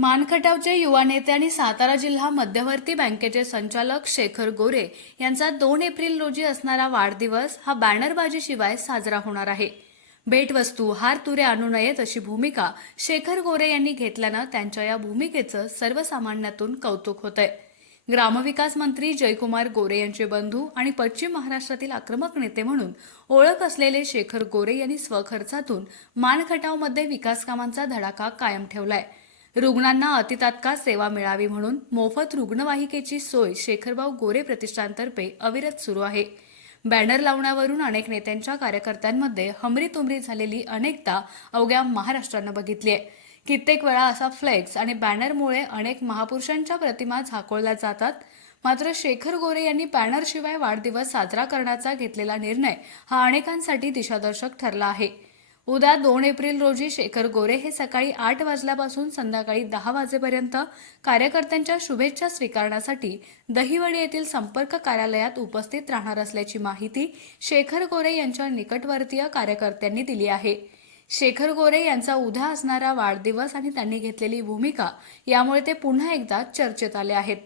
मानखटावचे युवा नेते आणि सातारा जिल्हा मध्यवर्ती बँकेचे संचालक शेखर गोरे यांचा दोन एप्रिल रोजी असणारा वाढदिवस हा बॅनरबाजीशिवाय साजरा होणार आहे. भेटवस्तू हार तुरे आणू नयेत अशी भूमिका शेखर गोरे यांनी घेतल्यानं त्यांच्या या भूमिकेचं सर्वसामान्यातून कौतुक होतंय. ग्रामविकास मंत्री जयकुमार गोरे यांचे बंधू आणि पश्चिम महाराष्ट्रातील आक्रमक नेते म्हणून ओळख असलेले शेखर गोरे यांनी स्वखर्चातून मानखटावमध्ये विकास कामांचा धडाका कायम ठेवलाय. रुग्णांना अतितात्काळ सेवा मिळावी म्हणून मोफत रुग्णवाहिकेची सोय शेखरभाऊ गोरे प्रतिष्ठानतर्फे अविरत सुरू आहे. बॅनर लावण्यावरून अनेक नेत्यांच्या कार्यकर्त्यांमध्ये हमरीतुमरी झालेली अनेकदा अवघ्या महाराष्ट्रानं बघितली आहे. कित्येक वेळा असा फ्लेक्स आणि बॅनरमुळे अनेक महापुरुषांच्या प्रतिमा झाकोळल्या जातात. मात्र शेखर गोरे यांनी बॅनरशिवाय वाढदिवस साजरा करण्याचा घेतलेला निर्णय हा अनेकांसाठी दिशादर्शक ठरला आहे. उद्या दोन एप्रिल रोजी शेखर गोरे हे सकाळी आठ वाजल्यापासून संध्याकाळी दहा वाजेपर्यंत कार्यकर्त्यांच्या शुभेच्छा स्वीकारण्यासाठी दहिवडी येथील संपर्क कार्यालयात उपस्थित राहणार असल्याची माहिती शेखर गोरे यांच्या निकटवर्तीय कार्यकर्त्यांनी दिली आहे. शेखर गोरे यांचा उद्या असणारा वाढदिवस आणि त्यांनी घेतलेली भूमिका यामुळे ते पुन्हा एकदा चर्चेत आले आहेत.